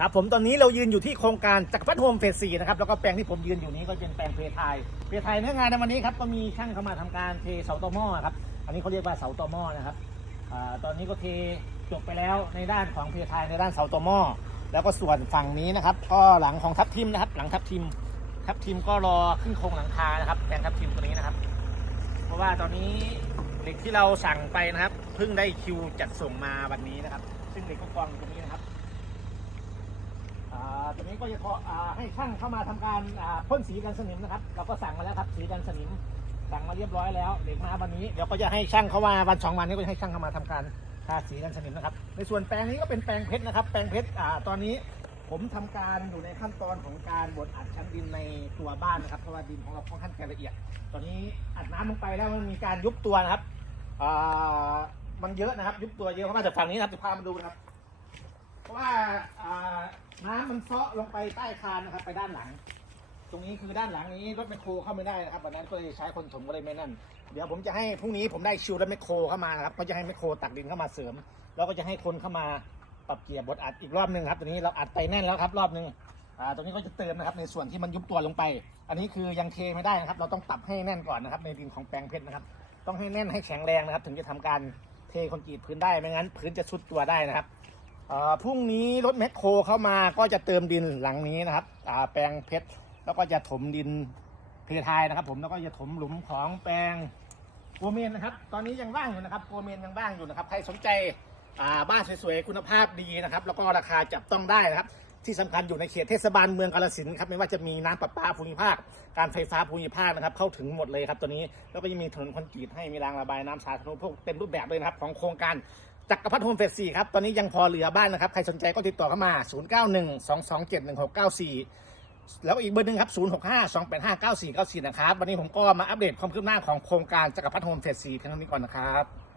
ครับผมตอนนี้เรายืนอยู่ที่โครงการจักรพรรดิโฮมเฟสสี่นะครับแล้วก็แปลงที่ผมยืนอยู่นี้ก็เป็นแปลงเพทายเพทายเนื้องานในวันนี้ครับก็มีช่างเข้ามาทำการเทเสาตอหม้อครับอันนี้เขาเรียกว่าเสาตอหม้อนะครับอตอนนี้ก็เทจบไปแล้วในด้านของเพทายในด้านเสาตอหม้อแล้วก็ส่วนฝั่งนี้นะครับก็หลังของทับทิมนะครับ หลังทับทิมทับทิมก็รอขึ้นโครงหลังคานะครับแปลงทับทิมตัวนี้นะครับ เพราะว่าตอนนี้เหล็กที่เราสั่งไปนะครับเพิ่งได้คิวจัดส่งมาวันนี้นะครับ ซึ่งเหล็กก็กองตรงนี้นะครับ อ่าตอนนี้ก็จะขออ่าให้ช่างเข้ามาทำการอ่าพ่นสีกันสนิมนะครับ เราก็สั่งมาแล้วครับ สีกันสนิม สั่งมาเรียบร้อยแล้วเด็กมาวันนี้เดี๋ยวก็จะให้ช่างเข้ามาวันสองวันนี้ก็จะให้ช่างเข้ามาทำการทาสีกันสนิมนะครับ ในส่วนแปลงนี้ก็เป็นแปลงเพชรนะครับ แปลงเพชรอ่าตอนนี้ผมทำการอยู่ในขั้นตอนของการบดอัดชั้นดินในตัวบ้านนะครับเพราะว่าดินของเราค่อนข้างจะละเอียด ตอนนี้อัดน้ำลงไปแล้วมันมีการยุบตัวนะครับอ่ามันเยอะนะครับ ยุบตัวเยอะเข้าะมาจากฝั่งนี้นะครับจะพามาดูนะครับ เพราะว่าอ่าน้ำมันเซาะลงไปใต้คานนะครับ ไปด้านหลัง ตรงนี้คือด้านหลังนี้รถแมคโครเข้าไม่ได้นะครับวันนั้นก็เลยใช้คนถมก็เลยไม่นั่น เดี๋ยวผมจะให้พรุ่งนี้ผมได้ชิวรถแมคโครเข้ามานะครับก็จะให้แมคโครตักดินเข้ามาเสริม แล้วก็จะให้คนเข้ามาปรับเกียร์บดอัดอีกรอบหนึ่งครับตอนนี้เราอัดไปแน่นแล้วครับ รอบหนึ่งอ่าตรงนี้ก็จะเติมนะครับในส่วนที่มันยุบตัวลงไป อันนี้คือยังเทไม่ได้นะครับ เราต้องปรับให้แน่นก่อนนะครับ ในดินของแปลงเพชรนะครับ ต้องให้แน่นให้แข็งแรงนะครับ ถึงจะทำการเทคอนกรีตพื้นได้ไม่งั้น พื้นจะชุดตัวได้นะครับ พรุ่งนี้รถแมคโครเข้ามาก็จะเติมดินหลังนี้นะครับแปลงเพชรแล้วก็จะถมดินเพทายนะครับ ผมแล้วก็จะถมหลุมของแปลงโกเมนนะครับ ตอนนี้ยังว่างอยู่นะครับโกเมนยังว่างอยู่นะครับ ใครสนใจบ้านสวยๆคุณภาพดีนะครับ แล้วก็ราคาจับต้องได้นะครับ ที่สำคัญอยู่ในเขตเทศบาลเมืองกาฬสินครับไม่ว่าจะมีน้ำประปาภูมิภาค การไฟฟ้าภูมิภาคนะครับ เข้าถึงหมดเลยครับตัวนี้แล้วก็ยังมีถนนคอนกรีตให้มีรางระบายน้ำสาธารณูปโภคเต็มรูปแบบเลยนะครับของโครงการ จักรพัฒน์โฮมเฟสสี่ครับ ตอนนี้ยังพอเหลือบ้านนะครับ ใครสนใจก็ติดต่อเข้ามา 0 9 1 2 2 7 1 6 9 4 แล้วอีกเบอร์หนึ่งครับ 0 6 5 2 8 5 9 4 9 4 นะครับ วันนี้ผมก็มาอัปเดตความคืบหน้าของโครงการจักรพัฒน์โฮมเฟสสี่เพียงเท่านี้ก่อนนะครับ